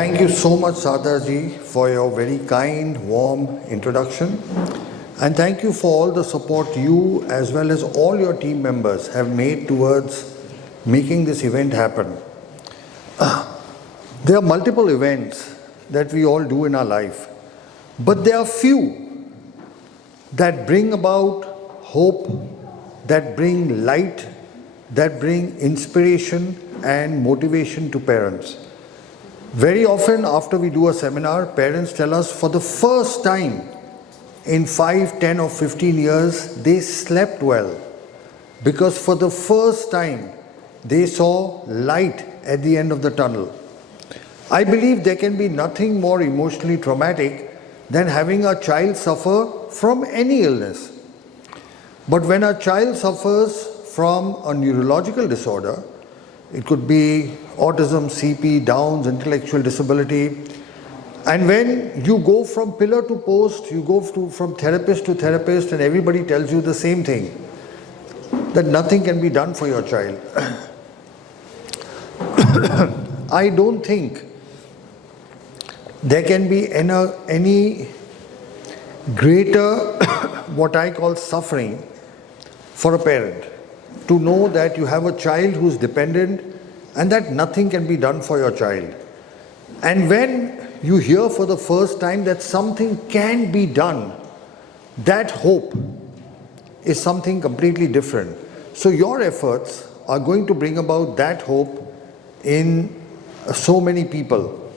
Thank you so much, Sadarji, for your very kind, warm introduction. And thank you for all the support you as well as all your team members have made towards making this event happen. There are multiple events that we all do in our life, but there are few that bring about hope, that bring light, that bring inspiration and motivation to parents. Very often after we do a seminar, parents tell us for the first time in 5, 10 or 15 years, they slept well because for the first time they saw light at the end of the tunnel. I believe there can be nothing more emotionally traumatic than having a child suffer from any illness. But when a child suffers from a neurological disorder, it could be autism, CP, Downs, intellectual disability, and when you go from pillar to post, you go from therapist to therapist and everybody tells you the same thing, that nothing can be done for your child. I don't think there can be any greater what I call suffering for a parent to know that you have a child who's dependent and that nothing can be done for your child. And when you hear for the first time that something can be done, that hope is something completely different. So your efforts are going to bring about that hope in so many people.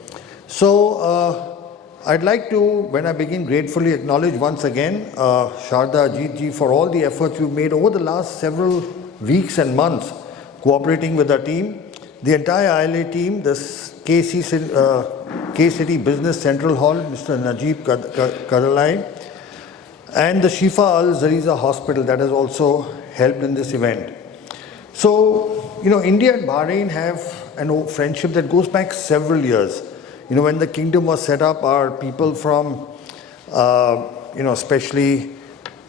So I'd like to, when I begin, gratefully acknowledge once again Sharda Ajit ji for all the efforts you've made over the last several weeks and months cooperating with our team, the entire ILA team, the K-City Business Central Hall, Mr. Najib Kadalai, and the Shifa Al Zariza Hospital that has also helped in this event. So, India and Bahrain have an friendship that goes back several years. When the kingdom was set up, our people from, especially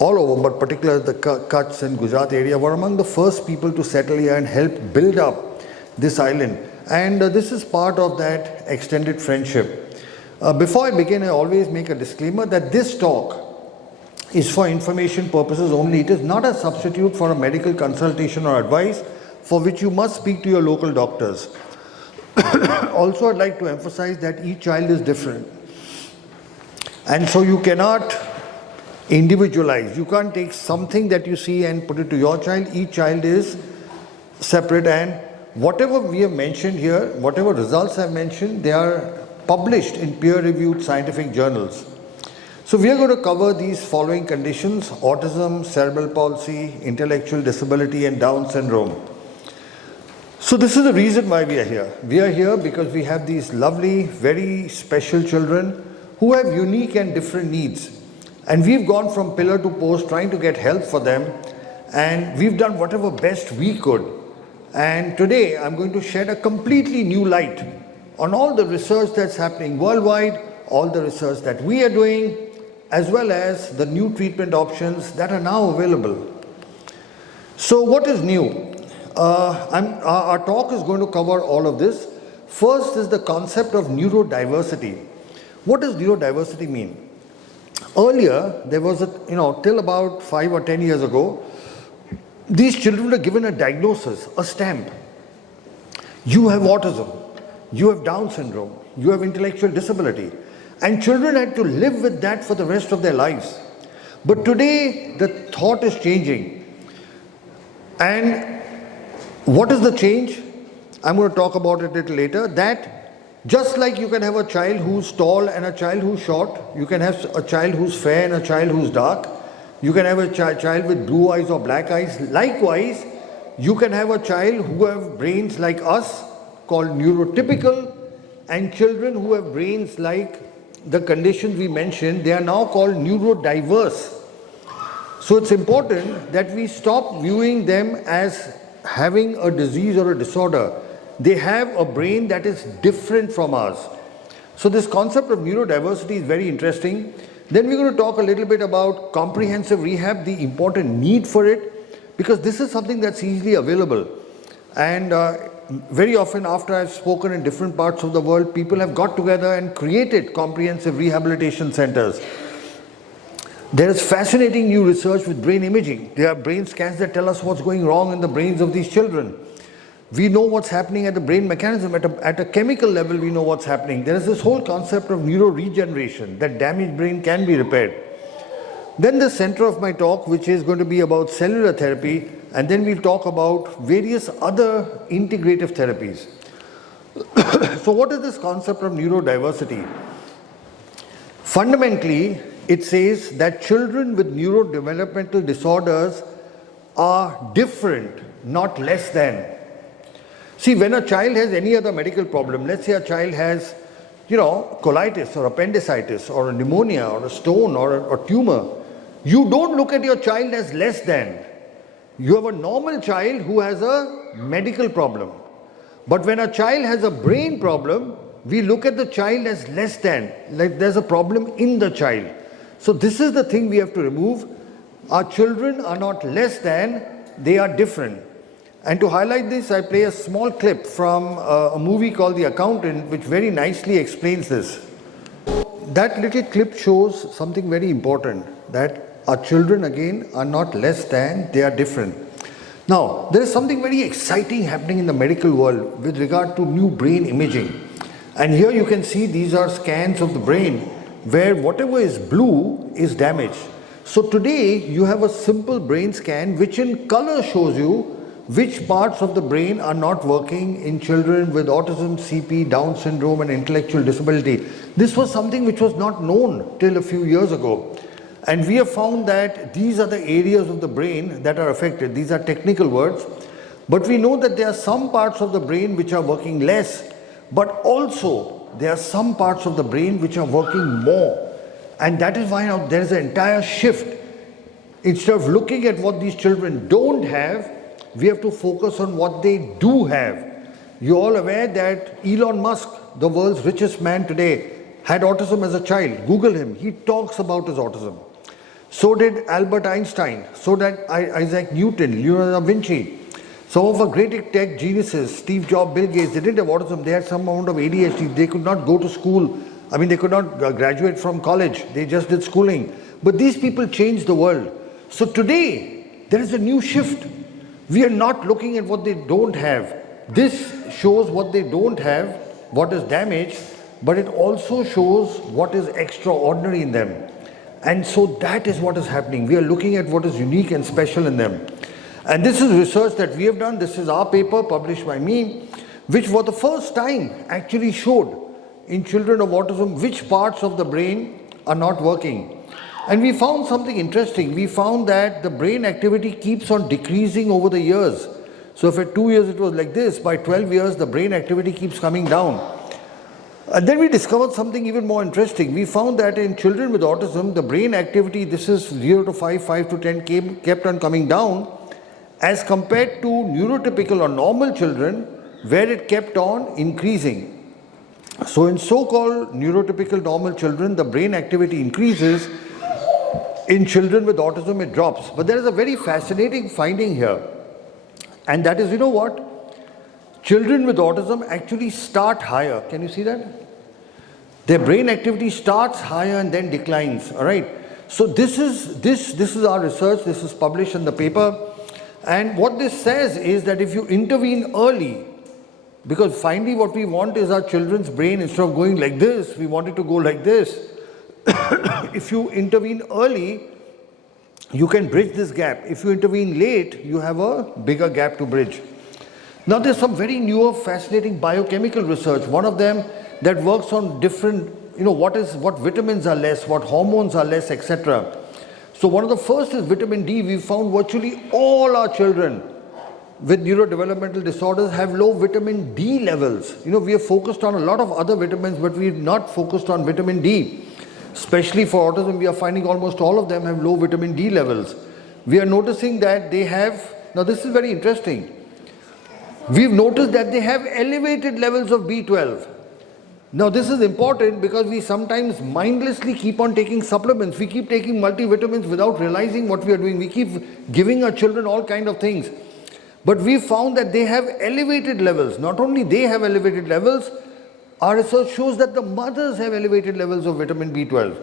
all over, but particularly the Kutch and Gujarat area, were among the first people to settle here and help build up this island. And this is part of that extended friendship. Before I begin, I always make a disclaimer that this talk is for information purposes only. It is not a substitute for a medical consultation or advice for which you must speak to your local doctors. Also, I'd like to emphasize that each child is different. And so you cannot individualize. You can't take something that you see and put it to your child. Each child is separate, and whatever we have mentioned here, whatever results I've mentioned, they are published in peer-reviewed scientific journals. So we are going to cover these following conditions: autism, cerebral palsy, intellectual disability, and Down syndrome. So this is the reason why we are here. We are here because we have these lovely, very special children who have unique and different needs. And we've gone from pillar to post trying to get help for them, and we've done whatever best we could. And today I'm going to shed a completely new light on all the research that's happening worldwide, all the research that we are doing, as well as the new treatment options that are now available. So what is new? Our talk is going to cover all of this. First is the concept of neurodiversity. What does neurodiversity mean? Earlier, there was till about 5 or 10 years ago, these children were given a diagnosis, a stamp. You have autism, you have Down syndrome, you have intellectual disability. And children had to live with that for the rest of their lives. But today, the thought is changing. And what is the change? I'm going to talk about it a little later. That just like you can have a child who's tall and a child who's short, you can have a child who's fair and a child who's dark, you can have a child with blue eyes or black eyes. Likewise, you can have a child who have brains like us, called neurotypical, and children who have brains like the conditions we mentioned, they are now called neurodiverse. So it's important that we stop viewing them as having a disease or a disorder. They have a brain that is different from ours. So this concept of neurodiversity is very interesting. Then we're going to talk a little bit about comprehensive rehab, the important need for it, because this is something that's easily available. And very often after I've spoken in different parts of the world, people have got together and created comprehensive rehabilitation centers. There is fascinating new research with brain imaging. There are brain scans that tell us what's going wrong in the brains of these children. We know what's happening at the brain mechanism. At a chemical level, we know what's happening. There is this whole concept of neuroregeneration, that damaged brain can be repaired. Then the center of my talk, which is going to be about cellular therapy, and then we'll talk about various other integrative therapies. So what is this concept of neurodiversity? Fundamentally, it says that children with neurodevelopmental disorders are different, not less than. See, when a child has any other medical problem, let's say a child has, colitis or appendicitis or a pneumonia or a stone or a tumor, you don't look at your child as less than. You have a normal child who has a medical problem. But when a child has a brain problem, we look at the child as less than, like there's a problem in the child. So this is the thing we have to remove. Our children are not less than, they are different. And to highlight this, I play a small clip from a movie called The Accountant, which very nicely explains this. That little clip shows something very important, that our children again are not less than, they are different. Now, there is something very exciting happening in the medical world with regard to new brain imaging. And here you can see these are scans of the brain where whatever is blue is damaged. So today you have a simple brain scan which in color shows you which parts of the brain are not working in children with autism, CP, Down syndrome and intellectual disability. This was something which was not known till a few years ago. And we have found that these are the areas of the brain that are affected. These are technical words. But we know that there are some parts of the brain which are working less, but also there are some parts of the brain which are working more. And that is why now there is an entire shift. Instead of looking at what these children don't have, we have to focus on what they do have. You're all aware that Elon Musk, the world's richest man today, had autism as a child. Google him. He talks about his autism. So did Albert Einstein. So did Isaac Newton, Leonardo da Vinci. Some of our great tech geniuses, Steve Jobs, Bill Gates, they didn't have autism. They had some amount of ADHD. They could not go to school. They could not graduate from college. They just did schooling. But these people changed the world. So today, there is a new shift. We are not looking at what they don't have. This shows what they don't have, what is damaged, but it also shows what is extraordinary in them. And so that is what is happening. We are looking at what is unique and special in them. And this is research that we have done. This is our paper published by me, which for the first time actually showed in children of autism which parts of the brain are not working. And we found something interesting. We found that the brain activity keeps on decreasing over the years. So if at 2 years it was like this, by 12 years the brain activity keeps coming down. And then we discovered something even more interesting. We found that in children with autism, the brain activity, this is 0 to 5, 5 to 10, kept on coming down as compared to neurotypical or normal children where it kept on increasing. So in so-called neurotypical normal children, the brain activity increases. In children with autism, it drops. But there is a very fascinating finding here. And that is, you know what? Children with autism actually start higher. Can you see that? Their brain activity starts higher and then declines. All right. So this is our research. This is published in the paper. And what this says is that if you intervene early, because finally what we want is our children's brain, instead of going like this, we want it to go like this. If you intervene early, you can bridge this gap. If you intervene late, you have a bigger gap to bridge. Now there's some very newer, fascinating biochemical research. One of them that works on different, what vitamins are less, what hormones are less, etc. So one of the first is vitamin D. We found virtually all our children with neurodevelopmental disorders have low vitamin D levels. We have focused on a lot of other vitamins, but we have not focused on vitamin D. Especially for autism, we are finding almost all of them have low vitamin D levels. We are noticing that they have, now this is very interesting. We've noticed that they have elevated levels of B12. Now this is important because we sometimes mindlessly keep on taking supplements. We keep taking multivitamins without realizing what we are doing. We keep giving our children all kinds of things. But we found that they have elevated levels. Not only they have elevated levels, our research shows that the mothers have elevated levels of vitamin B12.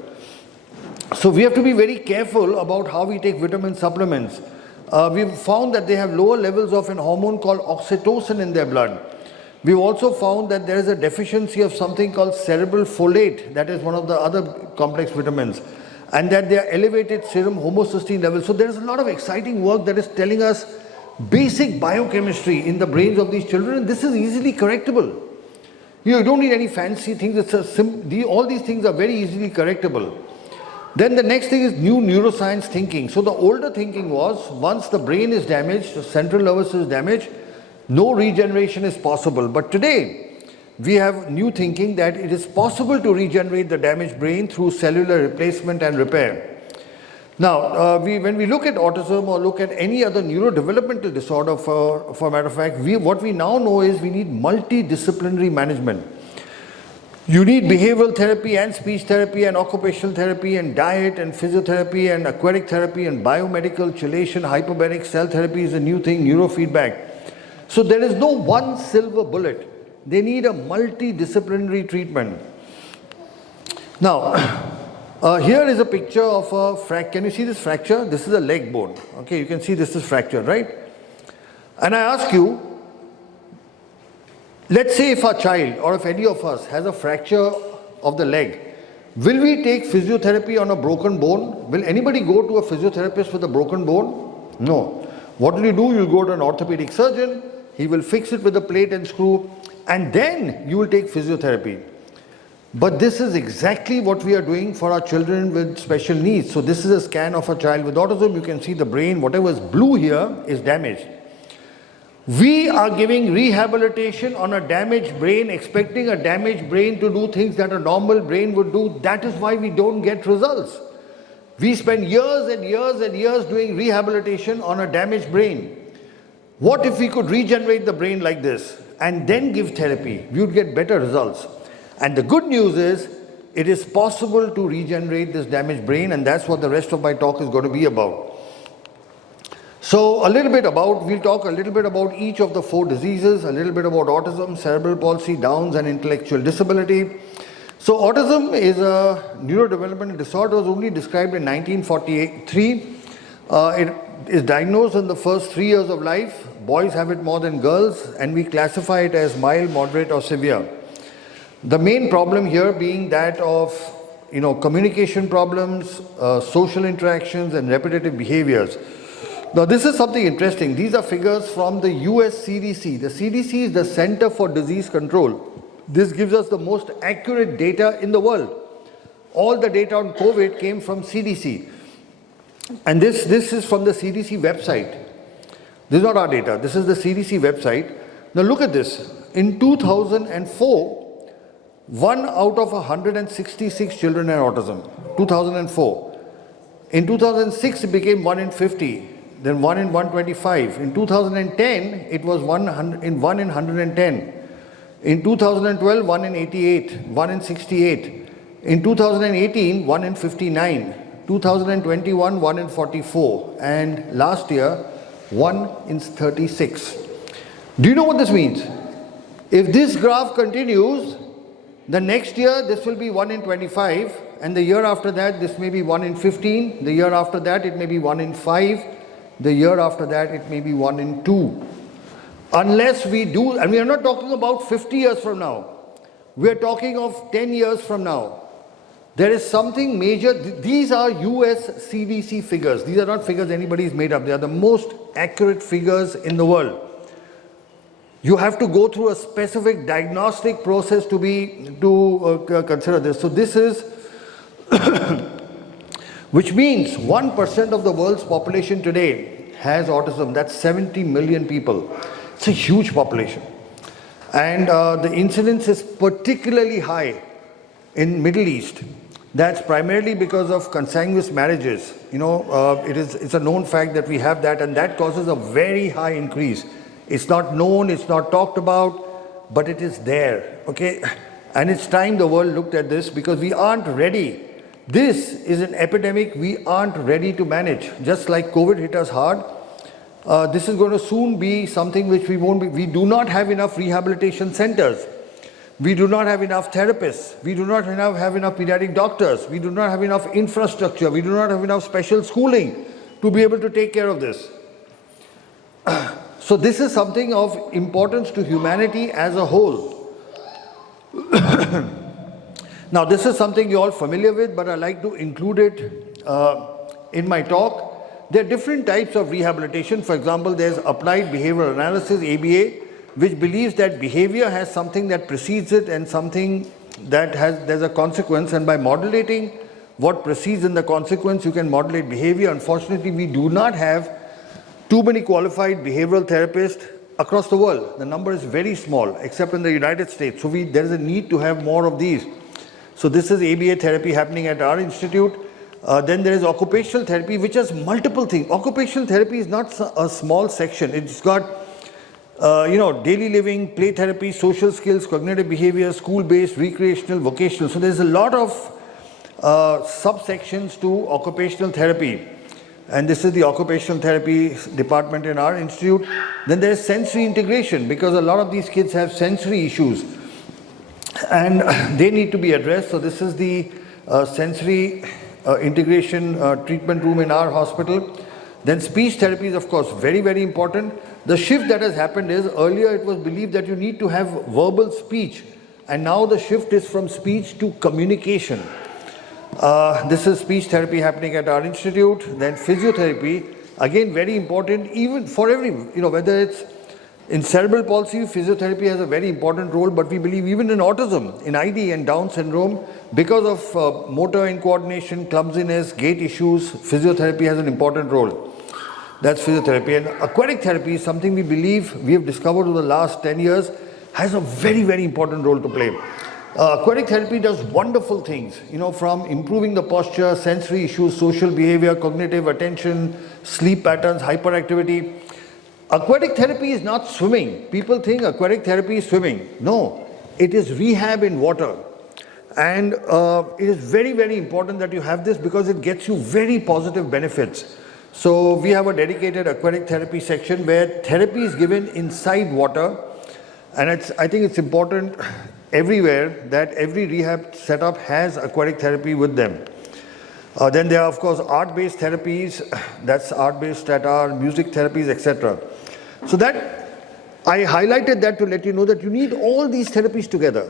So we have to be very careful about how we take vitamin supplements. We've found that they have lower levels of an hormone called oxytocin in their blood. We've also found that there is a deficiency of something called cerebral folate, that is one of the other complex vitamins, and that they are elevated serum homocysteine levels. So there is a lot of exciting work that is telling us basic biochemistry in the brains of these children, and this is easily correctable. You don't need any fancy things. All these things are very easily correctable. Then the next thing is new neuroscience thinking. So the older thinking was, once the brain is damaged, the central nervous is damaged, no regeneration is possible. But today, we have new thinking that it is possible to regenerate the damaged brain through cellular replacement and repair. Now, when we look at autism or look at any other neurodevelopmental disorder, for a matter of fact, what we now know is we need multidisciplinary management. You need behavioral therapy and speech therapy and occupational therapy and diet and physiotherapy and aquatic therapy and biomedical, chelation, hyperbaric, cell therapy is a new thing, neurofeedback. So there is no one silver bullet. They need a multidisciplinary treatment. Now, here is a picture of a fracture. Can you see this fracture? This is a leg bone. Okay, you can see this is fractured, right? And I ask you, let's say if a child or if any of us has a fracture of the leg, will we take physiotherapy on a broken bone? Will anybody go to a physiotherapist with a broken bone? No. What will you do? You'll go to an orthopedic surgeon, he will fix it with a plate and screw, and then you will take physiotherapy. But this is exactly what we are doing for our children with special needs. So this is a scan of a child with autism. You can see the brain, whatever is blue here is damaged. We are giving rehabilitation on a damaged brain, expecting a damaged brain to do things that a normal brain would do. That is why we don't get results. We spend years and years and years doing rehabilitation on a damaged brain. What if we could regenerate the brain like this and then give therapy? We would get better results. And the good news is, it is possible to regenerate this damaged brain, and that's what the rest of my talk is going to be about. So we'll talk a little bit about each of the 4 diseases, a little bit about autism, cerebral palsy, Downs, and intellectual disability. So autism is a neurodevelopmental disorder. It was only described in 1943. It is diagnosed in the first 3 years of life. Boys have it more than girls, and we classify it as mild, moderate, or severe. The main problem here being that of communication problems, social interactions, and repetitive behaviors. Now this is something interesting. These are figures from the US CDC. The CDC is the Center for Disease Control. This gives us the most accurate data in the world. All the data on COVID came from CDC. And this is from the CDC website. This is not our data. This is the CDC website. Now look at this. In 2004, 1 out of 166 children had autism. 2004. In 2006, it became 1 in 50. Then 1 in 125. In 2010, it was 1 in 110. In 2012, 1 in 88, 1 in 68. In 2018, 1 in 59. 2021, 1 in 44. And last year, 1 in 36. Do you know what this means? If this graph continues, the next year this will be 1 in 25, and the year after that this may be 1 in 15, the year after that it may be 1 in 5, the year after that it may be 1 in 2. Unless we do, and we are not talking about 50 years from now, we are talking of 10 years from now. There is something major. These are US CDC figures. These are not figures anybody's made up. They are the most accurate figures in the world. You have to go through a specific diagnostic process to consider this. So this is, which means 1% of the world's population today has autism. That's 70 million people. It's a huge population. And the incidence is particularly high in Middle East. That's primarily because of consanguineous marriages. It's a known fact that we have that, and that causes a very high increase. It's not known, it's not talked about, but it is there, okay? And it's time the world looked at this, because we aren't ready. This is an epidemic we aren't ready to manage. Just like COVID hit us hard, This is going to soon be something which we do not have enough rehabilitation centers. We do not have enough therapists. We do not have enough pediatric doctors. We do not have enough infrastructure. We do not have enough special schooling to be able to take care of this. So this is something of importance to humanity as a whole. Now this is something you're all familiar with, but I like to include it in my talk. There are different types of rehabilitation. For example, there's applied behavioral analysis, ABA, which believes that behavior has something that precedes it and something that there's a consequence, and by modulating what precedes in the consequence, you can modulate behavior. Unfortunately, we do not have too many qualified behavioral therapists across the world. The number is very small, except in the United States. So there is a need to have more of these. So this is ABA therapy happening at our institute. Then there is occupational therapy, which has multiple things. Occupational therapy is not a small section. It's got daily living, play therapy, social skills, cognitive behavior, school-based, recreational, vocational. So there's a lot of subsections to occupational therapy. And this is the occupational therapy department in our institute. Then there's sensory integration, because a lot of these kids have sensory issues and they need to be addressed. So this is the sensory integration treatment room in our hospital. Then speech therapy is of course very, very important. The shift that has happened is, earlier it was believed that you need to have verbal speech, and now the shift is from speech to communication. This is speech therapy happening at our institute. Then physiotherapy, again very important, even for whether it's in cerebral palsy, physiotherapy has a very important role, but we believe even in autism, in ID and Down syndrome, because of motor incoordination, clumsiness, gait issues, physiotherapy has an important role. That's physiotherapy. And aquatic therapy is something we believe, we have discovered over the last 10 years, has a very, very important role to play. Aquatic therapy does wonderful things, from improving the posture, sensory issues, social behavior, cognitive attention, sleep patterns, hyperactivity. Aquatic therapy is not swimming. People think aquatic therapy is swimming. No, it is rehab in water. And it is very, very important that you have this, because it gets you very positive benefits. So we have a dedicated aquatic therapy section where therapy is given inside water. And I think it's important everywhere that every rehab setup has aquatic therapy with them. Then there are of course art-based therapies, that's art-based that are music therapies, etc. So that I highlighted that to let you know that you need all these therapies together.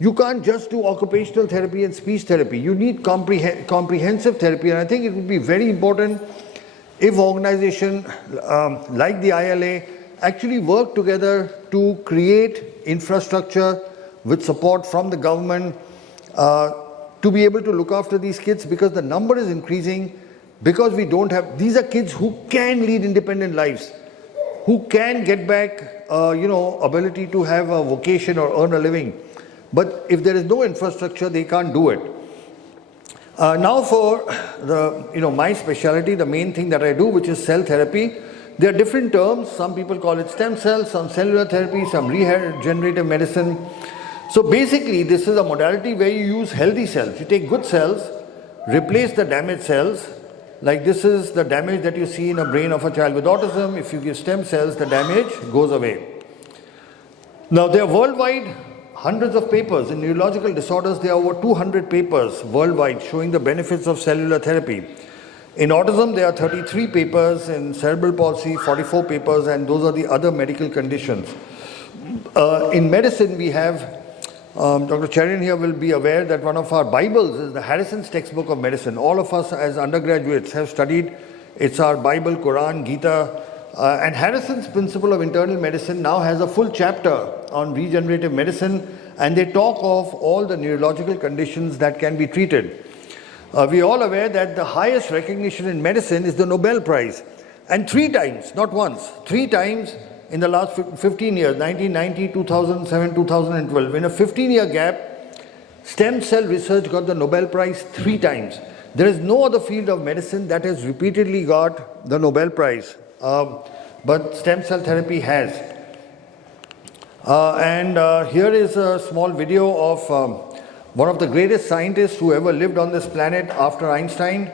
You can't just do occupational therapy and speech therapy. You need comprehensive therapy, and I think it would be very important if organizations like the ILA actually work together to create infrastructure with support from the government to be able to look after these kids, because the number is increasing, because we don't have, these are kids who can lead independent lives, who can get back, ability to have a vocation or earn a living. But if there is no infrastructure, they can't do it. Now for my specialty, the main thing that I do, which is cell therapy. There are different terms. Some people call it stem cells, some cellular therapy, some regenerative medicine. So basically, this is a modality where you use healthy cells. You take good cells, replace the damaged cells. Like this is the damage that you see in a brain of a child with autism. If you give stem cells, the damage goes away. Now there are worldwide hundreds of papers. In neurological disorders, there are over 200 papers worldwide showing the benefits of cellular therapy. In autism, there are 33 papers. In cerebral palsy, 44 papers, and those are the other medical conditions. In medicine, we have Dr. Cherian here will be aware that one of our Bibles is the Harrison's textbook of medicine. All of us as undergraduates have studied. It's our Bible, Quran, Gita. And Harrison's Principle of Internal Medicine now has a full chapter on regenerative medicine, and they talk of all the neurological conditions that can be treated. We are all aware that the highest recognition in medicine is the Nobel Prize. And 3 times, not once, 3 times in the last 15 years, 1990, 2007, 2012. In a 15-year gap, stem cell research got the Nobel Prize 3 times. There is no other field of medicine that has repeatedly got the Nobel Prize, but stem cell therapy has. Here is a small video of one of the greatest scientists who ever lived on this planet after Einstein.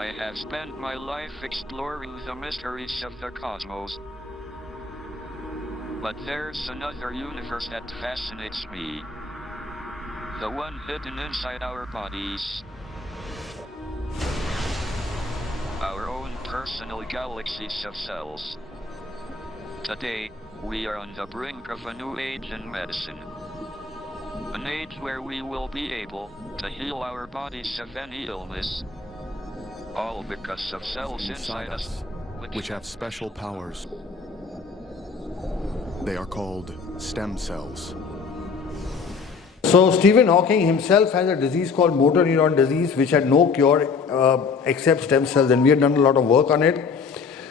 I have spent my life exploring the mysteries of the cosmos. But there's another universe that fascinates me. The one hidden inside our bodies. Our own personal galaxies of cells. Today, we are on the brink of a new age in medicine. An age where we will be able to heal our bodies of any illness. All because of cells inside us, which have special powers. They are called stem cells. So Stephen Hawking himself has a disease called motor neuron disease, which had no cure except stem cells, and we have done a lot of work on it.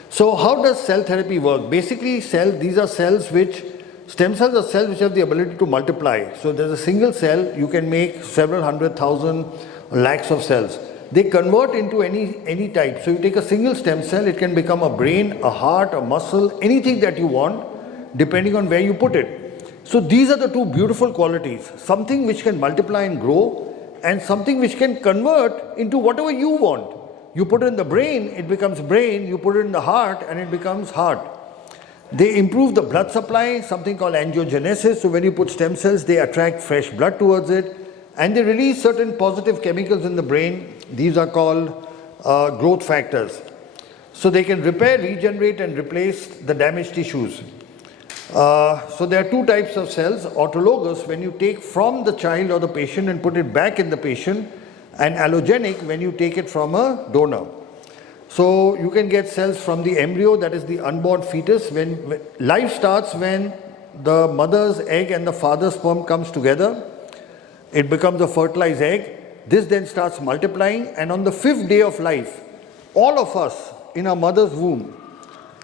So how does cell therapy work? Basically, these are cells which, stem cells are cells which have the ability to multiply. So there's a single cell, you can make several 100,000 lakhs of cells. They convert into any type. So you take a single stem cell, it can become a brain, a heart, a muscle, anything that you want, depending on where you put it. So these are the two beautiful qualities. Something which can multiply and grow, and something which can convert into whatever you want. You put it in the brain, it becomes brain. You put it in the heart, and it becomes heart. They improve the blood supply, something called angiogenesis. So when you put stem cells, they attract fresh blood towards it, and they release certain positive chemicals in the brain. These are called growth factors. So they can repair, regenerate, and replace the damaged tissues. So there are two types of cells. Autologous, when you take from the child or the patient and put it back in the patient, and allogenic, when you take it from a donor. So you can get cells from the embryo, that is the unborn fetus. When life starts when the mother's egg and the father's sperm comes together, it becomes a fertilized egg. This then starts multiplying, and on the 5th day of life, all of us in our mother's womb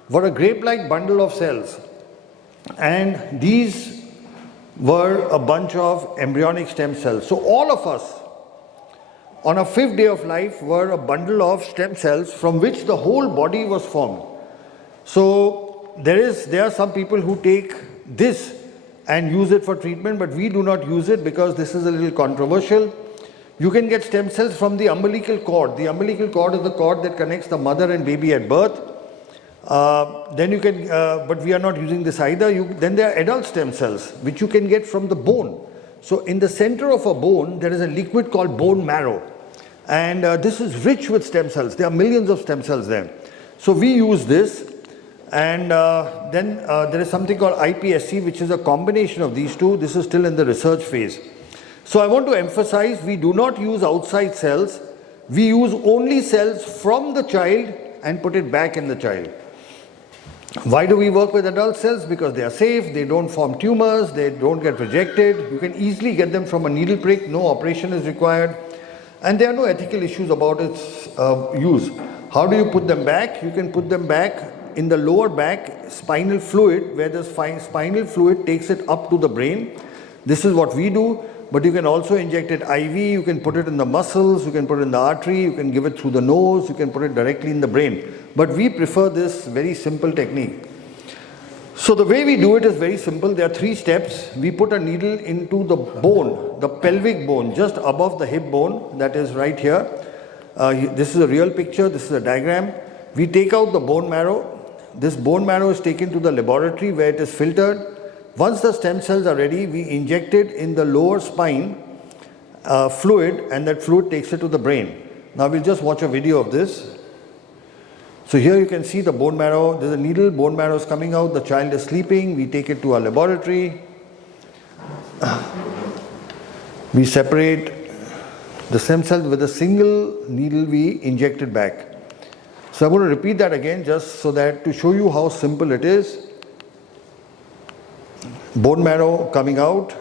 were a grape-like bundle of cells. And these were a bunch of embryonic stem cells. So all of us on our 5th day of life were a bundle of stem cells from which the whole body was formed. So there are some people who take this and use it for treatment, but we do not use it because this is a little controversial. You can get stem cells from the umbilical cord. The umbilical cord is the cord that connects the mother and baby at birth. Then you can, but we are not using this either. Then there are adult stem cells, which you can get from the bone. So in the center of a bone, there is a liquid called bone marrow. And this is rich with stem cells. There are millions of stem cells there. So we use this. And then there is something called iPSC, which is a combination of these two. This is still in the research phase. So I want to emphasize, we do not use outside cells. We use only cells from the child and put it back in the child. Why do we work with adult cells? Because they are safe, they don't form tumors, they don't get rejected. You can easily get them from a needle prick, no operation is required. And there are no ethical issues about its use. How do you put them back? You can put them back in the lower back, spinal fluid, where the spinal fluid takes it up to the brain. This is what we do, but you can also inject it IV, you can put it in the muscles, you can put it in the artery, you can give it through the nose, you can put it directly in the brain. But we prefer this very simple technique. So the way we do it is very simple. There are 3 steps. We put a needle into the bone, the pelvic bone, just above the hip bone, that is right here. This is a real picture, this is a diagram. We take out the bone marrow. This bone marrow is taken to the laboratory where it is filtered. Once the stem cells are ready, we inject it in the lower spine fluid, and that fluid takes it to the brain. Now we'll just watch a video of this. So here you can see the bone marrow. There's a needle, bone marrow is coming out, the child is sleeping. We take it to our laboratory. We separate the stem cells with a single needle, we inject it back. So I'm going to repeat that again just so that to show you how simple it is. Bone marrow coming out.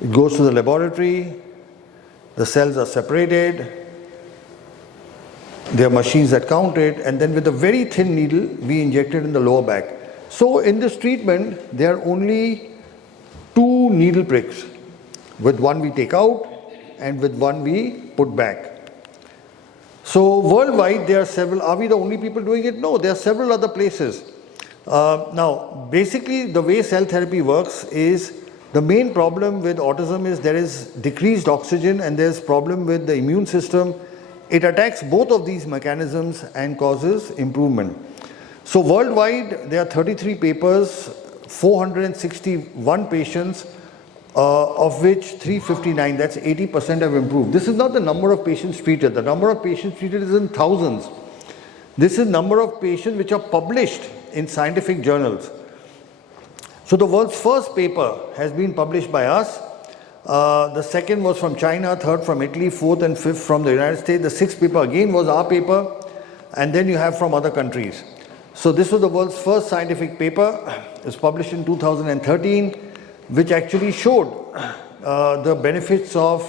It goes to the laboratory. The cells are separated. There are machines that count it, and then with a very thin needle, we inject it in the lower back. So in this treatment, there are only 2 needle pricks. With one we take out, and with one we put back. So worldwide, there are several. Are we the only people doing it? No, there are several other places. Now, basically, the way cell therapy works is the main problem with autism is there is decreased oxygen, and there's problem with the immune system. it attacks both of these mechanisms and causes improvement. So worldwide, there are 33 papers, 461 patients, of which 359, that's 80% have improved. This is not the number of patients treated. The number of patients treated is in thousands. This is number of patients which are published in scientific journals. So the world's first paper has been published by us. The second was from China, third from Italy, fourth and fifth from the United States. The sixth paper again was our paper, and then you have from other countries. So this was the world's first scientific paper. It was published in 2013, which actually showed the benefits of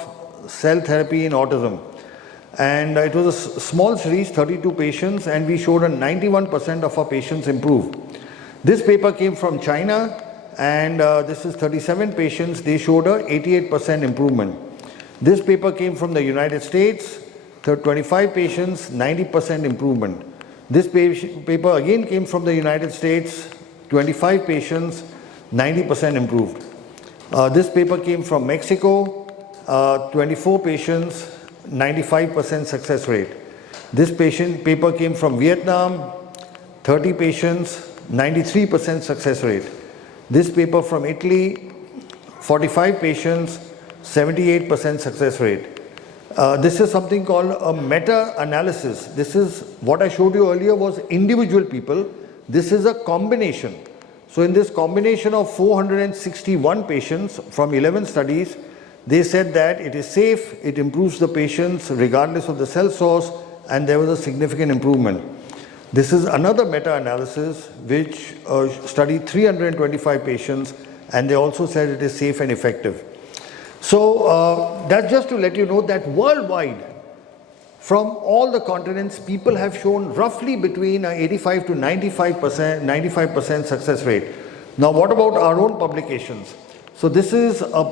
cell therapy in autism. And it was a small series, 32 patients, and we showed that 91% of our patients improved. This paper came from China, and this is 37 patients. They showed a 88% improvement. This paper came from the United States, 25 patients, 90% improvement. This paper again came from the United States, 25 patients, 90% improved. This paper came from Mexico, 24 patients, 95% success rate. This paper came from Vietnam, 30 patients, 93% success rate. This paper from Italy, 45 patients, 78% success rate. This is something called a meta-analysis. This is what I showed you earlier was individual people. This is a combination. So in this combination of 461 patients from 11 studies, they said that it is safe, it improves the patients regardless of the cell source, and there was a significant improvement. This is another meta-analysis which studied 325 patients, and they also said it is safe and effective. So that's just to let you know that worldwide, from all the continents, people have shown roughly between 85 to 95% success rate. Now what about our own publications? So this is a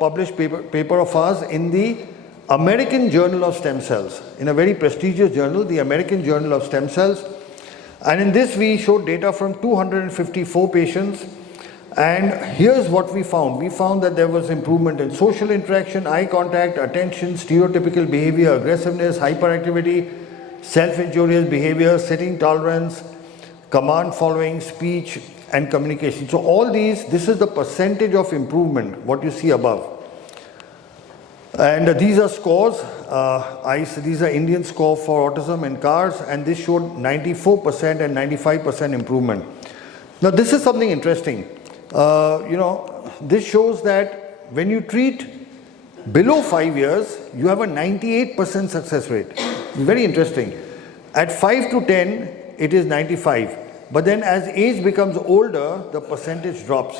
published paper of ours in the American Journal of Stem Cells, in a very prestigious journal, the American Journal of Stem Cells. And in this we showed data from 254 patients. And here's what we found. We found that there was improvement in social interaction, eye contact, attention, stereotypical behavior, aggressiveness, hyperactivity, self-injurious behavior, sitting tolerance, command following, speech, and communication. So all these, this is the percentage of improvement, what you see above. And these are scores. These are Indian score for autism and CARS, and this showed 94% and 95% improvement. Now this is something interesting. This shows that when you treat below 5 years, you have a 98% success rate. Very interesting. At 5 to 10, it is 95. But then as age becomes older, the percentage drops.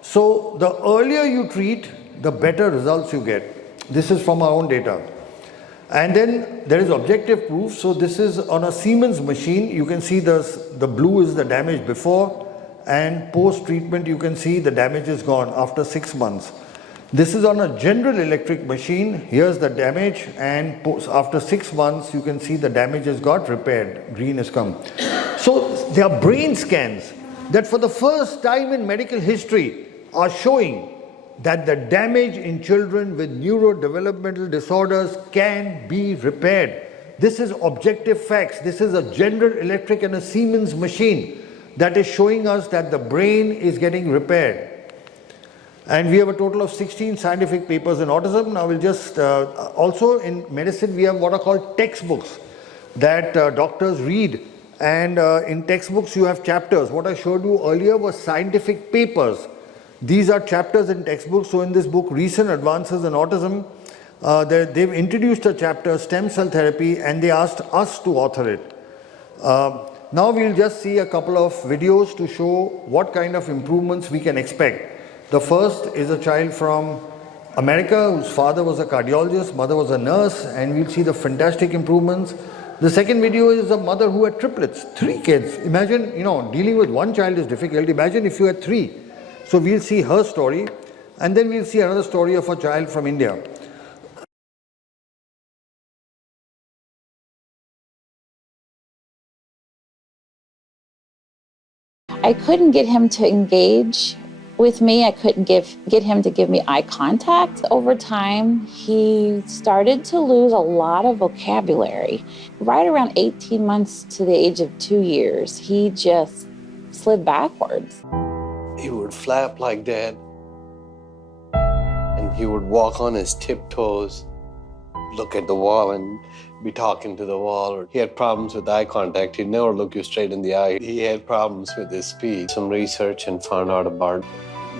So the earlier you treat, the better results you get. This is from our own data. And then there is objective proof. So this is on a Siemens machine. You can see the blue is the damage before, and post-treatment you can see the damage is gone after 6 months. This is on a General Electric machine. Here's the damage, and after 6 months you can see the damage has got repaired. Green has come. So there are brain scans that for the first time in medical history are showing that the damage in children with neurodevelopmental disorders can be repaired. This is objective facts. This is a General Electric and a Siemens machine that is showing us that the brain is getting repaired. And we have a total of 16 scientific papers in autism. Now we'll just, also in medicine we have what are called textbooks that doctors read. And in textbooks you have chapters. What I showed you earlier was scientific papers. These are chapters in textbooks. So in this book, Recent Advances in Autism, they've introduced a chapter, Stem Cell Therapy, and they asked us to author it. Now we'll just see a couple of videos to show what kind of improvements we can expect. The first is a child from America whose father was a cardiologist, mother was a nurse, and we'll see the fantastic improvements. The second video is a mother who had triplets, 3 kids. Imagine, dealing with one child is difficult. Imagine if you had 3. So we'll see her story, and then we'll see another story of a child from India. I couldn't get him to engage With me, I couldn't get him to give me eye contact. Over time, he started to lose a lot of vocabulary. Right around 18 months to the age of 2 years, he just slid backwards. He would flap like that, and he would walk on his tiptoes, look at the wall and be talking to the wall. He had problems with eye contact. He'd never look you straight in the eye. He had problems with his speech. Some research and found out about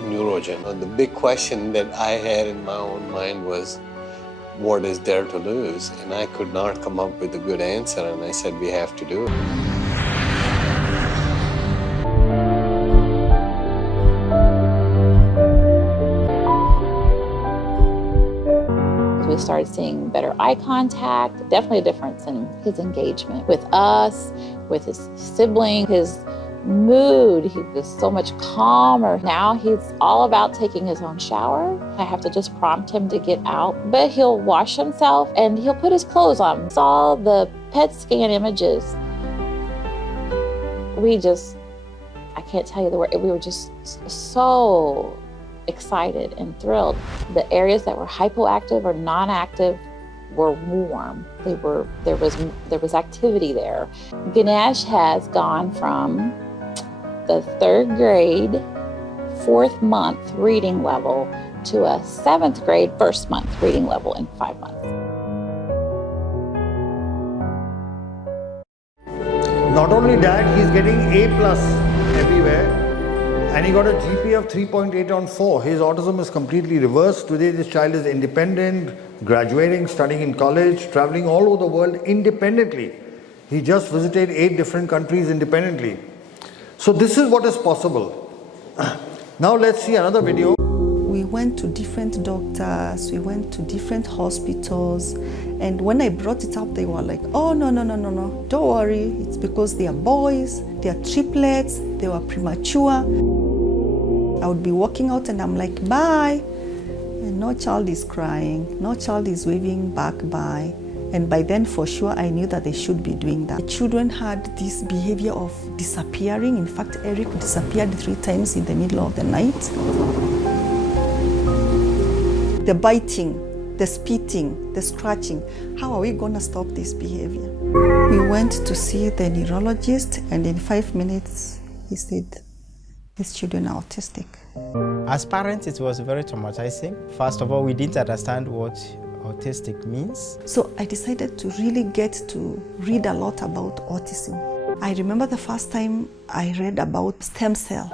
NeuroGen. And the big question that I had in my own mind was, what is there to lose? And I could not come up with a good answer, and I said, we have to do it. We started seeing better eye contact, definitely a difference in his engagement with us, with his sibling, his mood. He was so much calmer. Now he's all about taking his own shower. I have to just prompt him to get out, but he'll wash himself and he'll put his clothes on. Saw the PET scan images. I can't tell you the word, we were just so excited and thrilled. The areas that were hypoactive or non-active were warm. There was activity there. Ganesh has gone from the 3rd grade, 4th month reading level to a 7th grade, 1st month reading level in 5 months. Not only that, he's getting A+ everywhere, and he got a GPA of 3.8 on 4. His autism is completely reversed. Today this child is independent, graduating, studying in college, traveling all over the world independently. He just visited 8 different countries independently. So this is what is possible. Now let's see another video. We went to different doctors, we went to different hospitals, and when I brought it up, they were like, oh, no, don't worry, it's because they are boys, they are triplets, they were premature. I would be walking out and I'm like, bye, and no child is crying, no child is waving back bye. And by then, for sure, I knew that they should be doing that. The children had this behavior of disappearing. In fact, Eric disappeared 3 times in the middle of the night. The biting, the spitting, the scratching. How are we going to stop this behavior? We went to see the neurologist, and in 5 minutes, he said, these children are autistic. As parents, it was very traumatizing. First of all, we didn't understand what autistic means. So I decided to really get to read a lot about autism. I remember the first time I read about stem cell.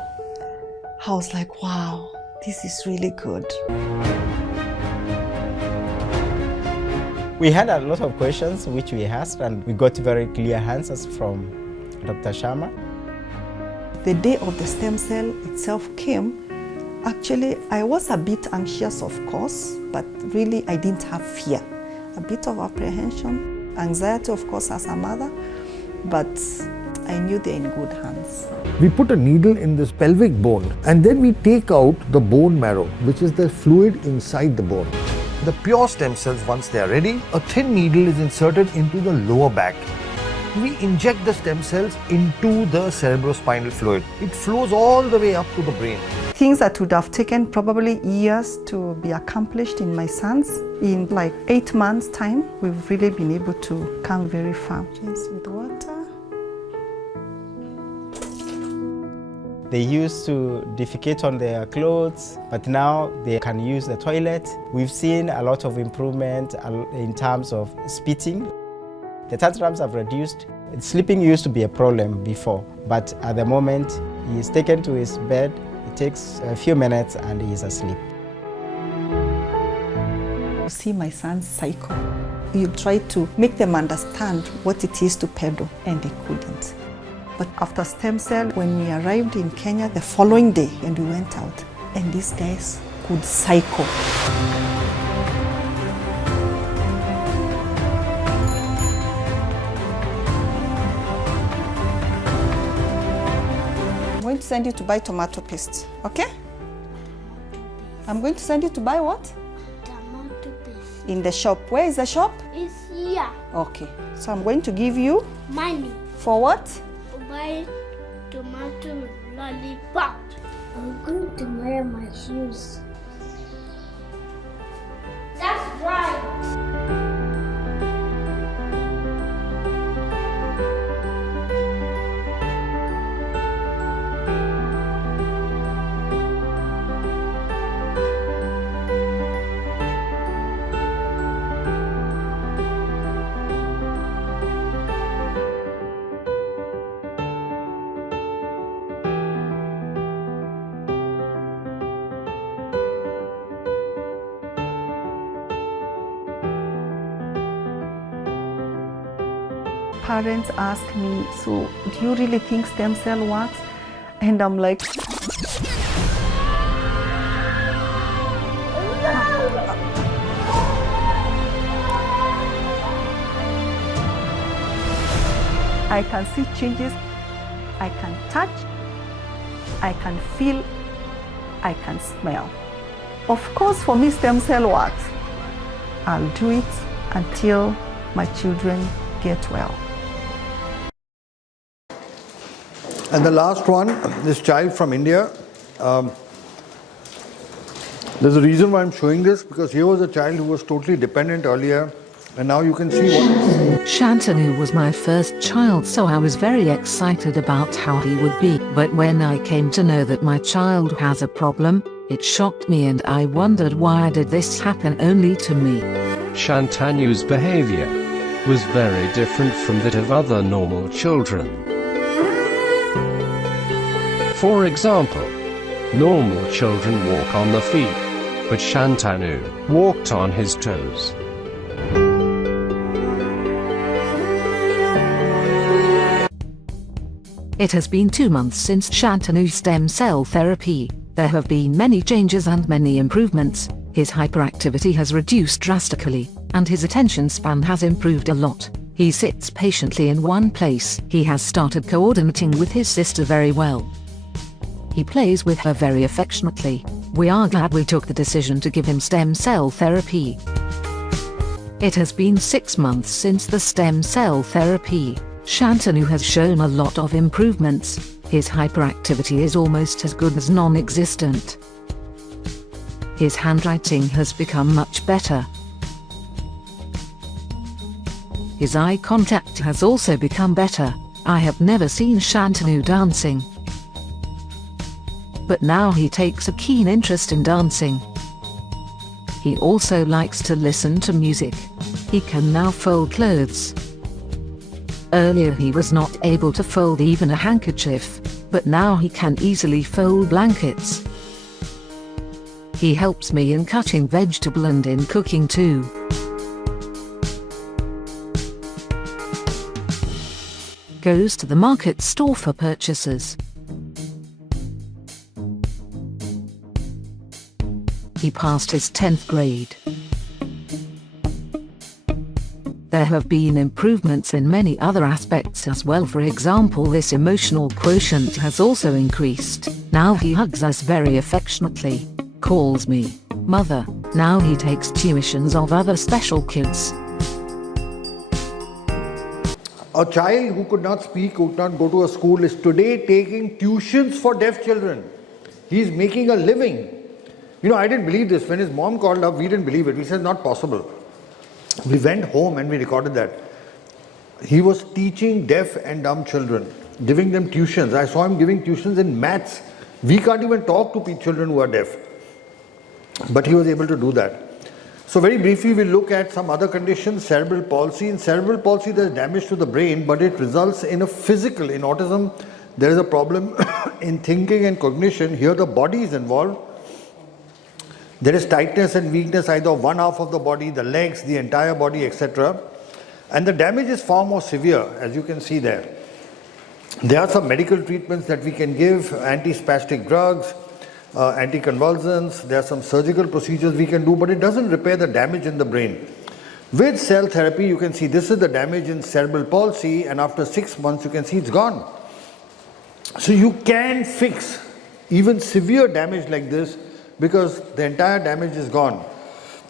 I was like, wow, this is really good. We had a lot of questions which we asked, and we got very clear answers from Dr. Sharma. The day of the stem cell itself came. Actually, I was a bit anxious, of course, but really I didn't have fear. A bit of apprehension, anxiety, of course, as a mother, but I knew they're in good hands. We put a needle in this pelvic bone, and then we take out the bone marrow, which is the fluid inside the bone. The pure stem cells, once they are ready, a thin needle is inserted into the lower back. We inject the stem cells into the cerebrospinal fluid. It flows all the way up to the brain. Things that would have taken probably years to be accomplished in my sons, in like 8 months' time, we've really been able to come very far. Just with water. They used to defecate on their clothes, but now they can use the toilet. We've seen a lot of improvement in terms of spitting. The tantrums have reduced. Sleeping used to be a problem before, but at the moment, he's taken to his bed. It takes a few minutes and he's asleep. You see my son's cycle. You try to make them understand what it is to pedal, and they couldn't. But after stem cell, when we arrived in Kenya the following day, and we went out, and these guys could cycle. I'm going to send you to buy tomato paste, okay? I'm going to send you to buy what? Tomato paste. In the shop. Where is the shop? It's here. Okay. So I'm going to give you Money. for what? Buy tomato lollipop. I'm going to wear my shoes. That's right. Parents ask me, so do you really think stem cell works? And I'm like, I can see changes, I can touch, I can feel, I can smell. Of course, for me, stem cell works. I'll do it until my children get well. And the last one, this child from India. There's a reason why I'm showing this, because here was a child who was totally dependent earlier, and now you can see what... Shantanu was my first child, so I was very excited about how he would be. But when I came to know that my child has a problem, it shocked me and I wondered, why did this happen only to me? Shantanu's behavior was very different from that of other normal children. For example, normal children walk on the feet, but Shantanu walked on his toes. It has been 2 months since Shantanu's stem cell therapy. There have been many changes and many improvements. His hyperactivity has reduced drastically, and his attention span has improved a lot. He sits patiently in one place. He has started coordinating with his sister very well. He plays with her very affectionately. We are glad we took the decision to give him stem cell therapy. It has been 6 months since the stem cell therapy. Shantanu has shown a lot of improvements. His hyperactivity is almost as good as non-existent. His handwriting has become much better. His eye contact has also become better. I have never seen Shantanu dancing, but now he takes a keen interest in dancing. He also likes to listen to music. He can now fold clothes. Earlier he was not able to fold even a handkerchief, but now he can easily fold blankets. He helps me in cutting vegetable and in cooking too. Goes to the market store for purchases. He passed his 10th grade. There have been improvements in many other aspects as well. For example, his emotional quotient has also increased. Now he hugs us very affectionately, calls me mother. Now he takes tuitions of other special kids. A child who could not speak, who could not go to a school, is today taking tuitions for deaf children. He's making a living. You know, I didn't believe this. When his mom called up, we didn't believe it. We said, not possible. We went home and we recorded that. He was teaching deaf and dumb children, giving them tuitions. I saw him giving tuitions in maths. We can't even talk to children who are deaf. But he was able to do that. So very briefly, we'll look at some other conditions. Cerebral palsy. In cerebral palsy, there's damage to the brain, but it results in a physical. In autism, there is a problem in thinking and cognition. Here the body is involved. There is tightness and weakness either of one half of the body, the legs, the entire body, etc. And the damage is far more severe, as you can see there. There are some medical treatments that we can give, anti-spastic drugs, anticonvulsants. There are some surgical procedures we can do, but it doesn't repair the damage in the brain. With cell therapy, you can see this is the damage in cerebral palsy, and after 6 months, you can see it's gone. So you can fix even severe damage like this, because the entire damage is gone.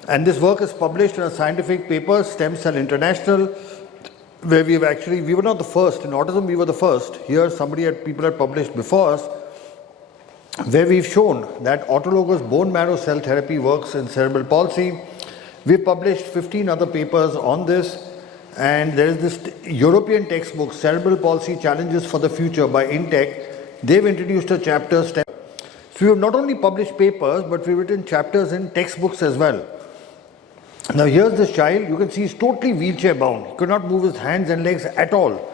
And this work is published in a scientific paper, Stem Cell International, where we were not the first. In autism, we were the first. Here, people had published before us. where we've shown that autologous bone marrow cell therapy works in cerebral palsy. We've published 15 other papers on this, and there is this European textbook, Cerebral Palsy Challenges for the Future by Intech. They've introduced a chapter. So we have not only published papers, but we've written chapters in textbooks as well. Now here's this child, you can see he's totally wheelchair bound. He could not move his hands and legs at all.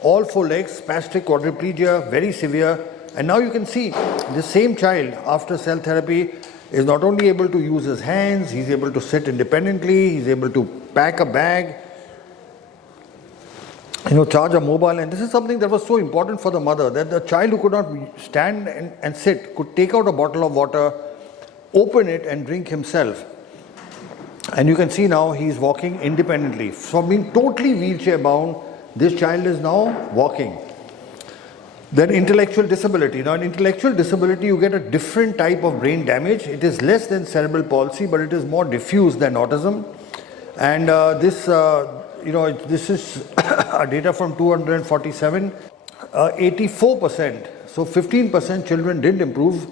All 4 legs, spastic quadriplegia, very severe. And now you can see the same child after cell therapy is not only able to use his hands, he's able to sit independently, he's able to pack a bag, charge a mobile. And this is something that was so important for the mother, that the child who could not stand and sit could take out a bottle of water, open it and drink himself. And you can see now he's walking independently. From being totally wheelchair bound, this child is now walking. Then intellectual disability. Now in intellectual disability, you get a different type of brain damage. It is less than cerebral palsy, but it is more diffuse than autism. And this is data from 247, 84%. So 15% children didn't improve.